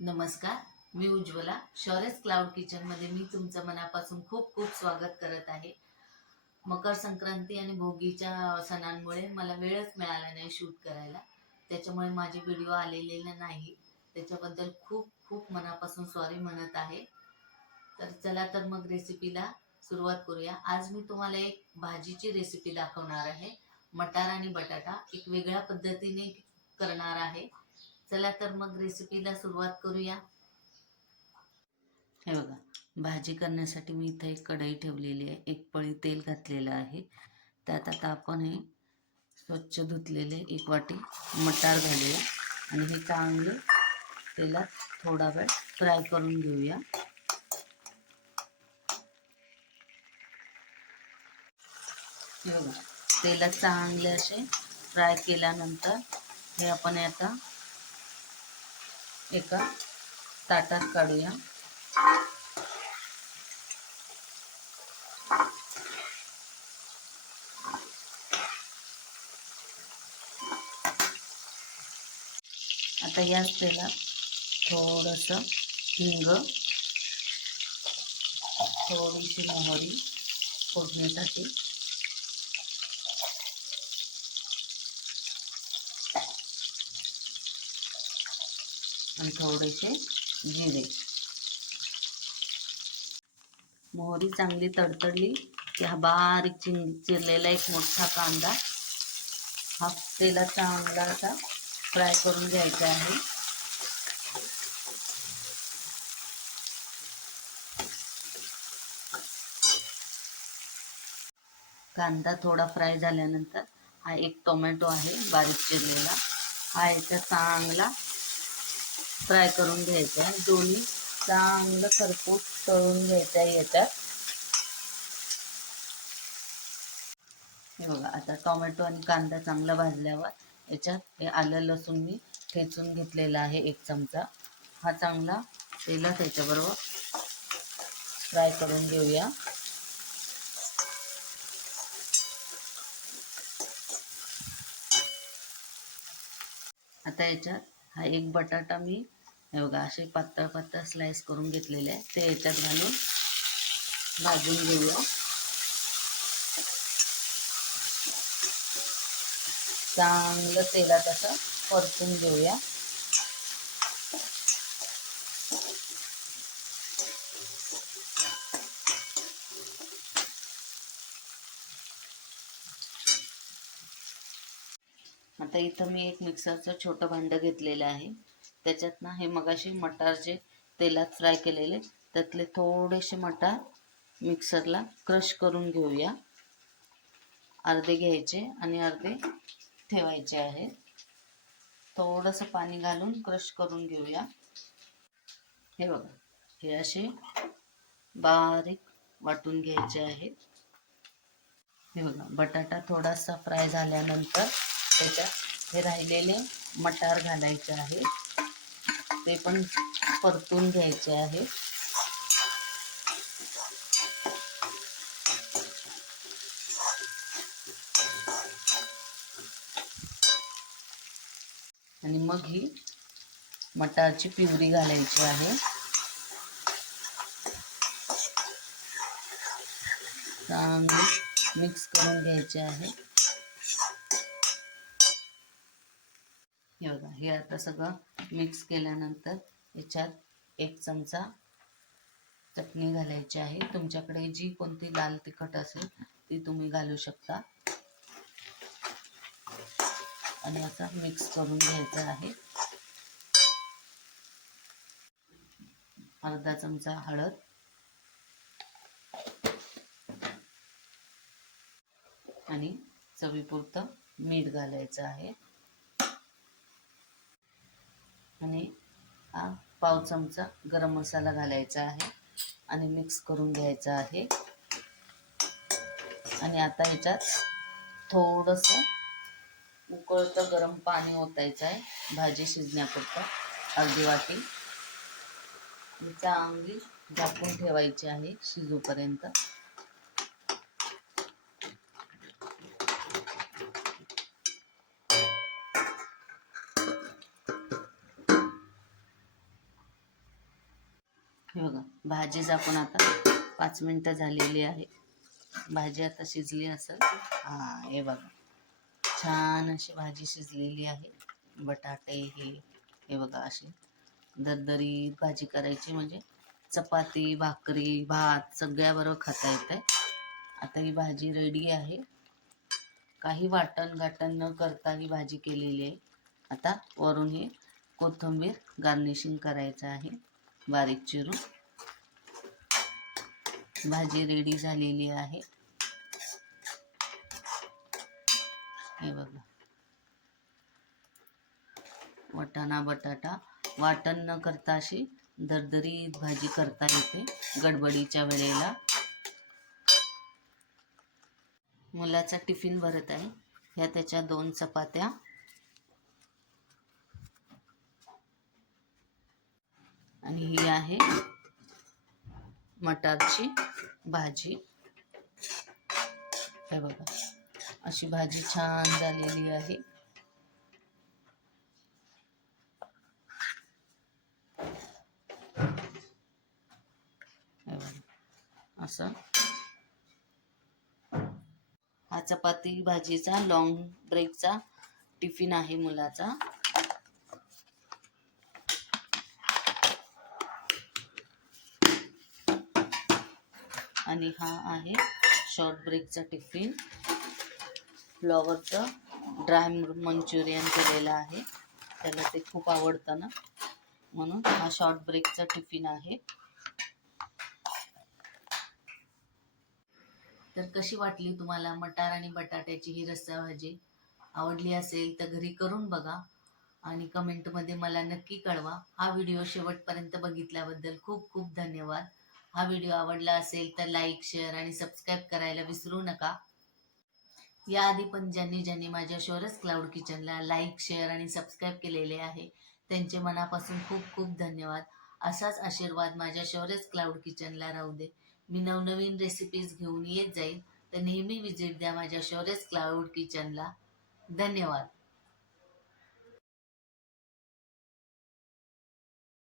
नमस्कार, मी उज्ज्वला. शौर्यस क्लाउड किचनमध्ये मी तुमचं मनापासून खूप खूप स्वागत करत आहे. मकर संक्रांती आणि भोगीच्या सणांमुळे मला वेळच मिळाला नाही शूट करायला. त्याच्यामुळे माझे व्हिडिओ आलेले नाही. त्याच्याबद्दल खूप खूप मनापासून सॉरी म्हणत आहे. तर चला तर मग रेसिपीला सुरुवात करूया. आज मी तुम्हाला एक भाजीची रेसिपी दाखवणार आहे. मटार आणि बटाटा एक वेगळ्या पद्धतीने करणार आहे. चला तर मग रेसिपीला सुरुवात करूया. हे बघा, भाजी करण्यासाठी मी इथे एक कढई ठेवलेली आहे. एक पळी तेल घातलेलं आहे. त्यात आता आपण हे स्वच्छ धुतलेले एक वाटी मटार घालूया आणि हे चांगले तेलात थोडा वेळ फ्राय करून घेऊया. हे बघा, तेलात चांगले असे फ्राय केल्यानंतर हे आपण आता एका ताटात काढूया. आता याच तेलात थोडंसं हिंग, थोडीशी मोहरी फोडणीसाठी आणि थोडेसे जिरे. मोहरी चांगली तडतडली की हा बारीक चिरलेला एक मोठा कांदा हा तेलात चांगला असा फ्राय करून घ्यायचा आहे. कांदा थोडा फ्राय झाल्यानंतर हा एक टोमॅटो आहे बारीक चिरलेला, हा याचा चांगला फ्राय करून घ्यायचा आहे. दोन्ही चांगलं खरपूस तळून घ्यायचं आहे याच्यात. हे बघा, आता टोमॅटो आणि कांदा चांगला भाजल्यावर याच्यात हे आलं लसूण मी ठेचून घेतलेला आहे 1 चमचा. हा चांगला तेलात याच्याबरोबर फ्राय करून घेऊया. आता याच्यात हा एक बटाटा मी हे बघा असे पातळ पातळ स्लाइस करून घेतलेले आहे ते याच्यात घालून भाजून घेऊया. चांगलं तेलात असं परतून घेऊया. आता इथं मी एक मिक्सरचं छोटं भांडं घेतलेलं आहे. त्याच्यात ना हे मगाशी मटार जे तेलात फ्राय केलेले त्यातले थोडेसे मटार मिक्सरला क्रश करून घेऊया. अर्धे घ्यायचे आणि अर्धे ठेवायचे आहे. थोडंसं पाणी घालून क्रश करून घेऊया. हे बघा, हे असे बारीक वाटून घ्यायचे आहेत. हे बघा, बटाटा थोडासा फ्राय झाल्यानंतर त्याच्यात हे राहिलेले मटार घालायचे आहे. ते पण परतून घ्यायचे आहे. आणि मग ही मटारची प्युरी घालायची आहे. चांगली मिक्स करून घ्यायचे आहे. हे बघा, हे आता सगळं मिक्स केल्यानंतर याच्यात 1 चमचा चटणी घालायची आहे. तुमच्याकडे जी कोणती लाल तिखट असेल ती तुम्ही घालू शकता. आणि आता मिक्स करून घ्यायचं आहे. अर्धा चमचा हळद आणि चवीपुरतं मीठ घालायचं आहे. आणि हा पाव चमचा गरम मसाला घालायचा आहे आणि मिक्स करून घ्यायचा आहे. आणि आता याच्यात थोडंसं उकळतं गरम पाणी ओतायचं आहे भाजी शिजण्यापुरतं, अर्धी वाटी. चांगली झाकून ठेवायची आहे शिजूपर्यंत. हे बघा, भाजी झाकून आता 5 मिनटं झालेली आहे. भाजी आता शिजली असेल. हां, हे बघा, छान अशी भाजी शिजलेली आहे. बटाटे हे बघा, अशी दरदरीत भाजी करायची, म्हणजे चपाती, भाकरी, भात सगळ्याबरोबर खाता येते. आता ही भाजी रेडी आहे. काही वाटण गाटण न करता ही भाजी केलेली आहे. आता वरून हे कोथिंबीर गार्निशिंग करायचं आहे बारीक चिरून. भाजी रेडी झालेली आहे. हे बघा, वाटाणा बटाटा वाटण न करता अशी दरदरीत भाजी करता येते गडबडीच्या वेळेला. मुलाचा टिफिन भरत आहे. ह्या त्याच्या 2 चपात्या आणि ही आहे मटारची भाजी. हे बघा, अशी भाजी छान झालेली आहे. हे बघा, असं हा चपाती भाजीचा लॉंग ब्रेकचा टिफिन आहे मुलाचा. आणि हा आहे शॉर्ट ब्रेकचा टिफिन. फ्लॉवरचं ड्राय मंचुरियन केलेलं आहे, त्याला ते खूप आवडतं ना, म्हणून हा शॉर्ट ब्रेकचा टिफिन आहे. तर कशी वाटली तुम्हाला मटार आणि बटाट्याची ही रस्सा भाजी? आवडली असेल तर घरी करून बघा आणि कमेंटमध्ये मला नक्की कळवा. हा व्हिडिओ शेवटपर्यंत बघितल्याबद्दल खूप खूप धन्यवाद. हा व्हिडिओ आवडला असेल तर लाईक, शेअर आणि सबस्क्राईब करायला विसरू नका. याआधी पण ज्यांनी माझ्या शौर्यस क्लाउड किचनला लाईक, शेअर आणि सबस्क्राईब केलेले आहे त्यांचे मनापासून खूप खूप धन्यवाद. असाच आशीर्वाद माझ्या शौर्यस क्लाउड किचनला राहू दे. मी नवनवीन रेसिपीज घेऊन येत जाईल, तर नेहमी विजिट द्या माझ्या शौर्यस क्लाउड किचनला. धन्यवाद.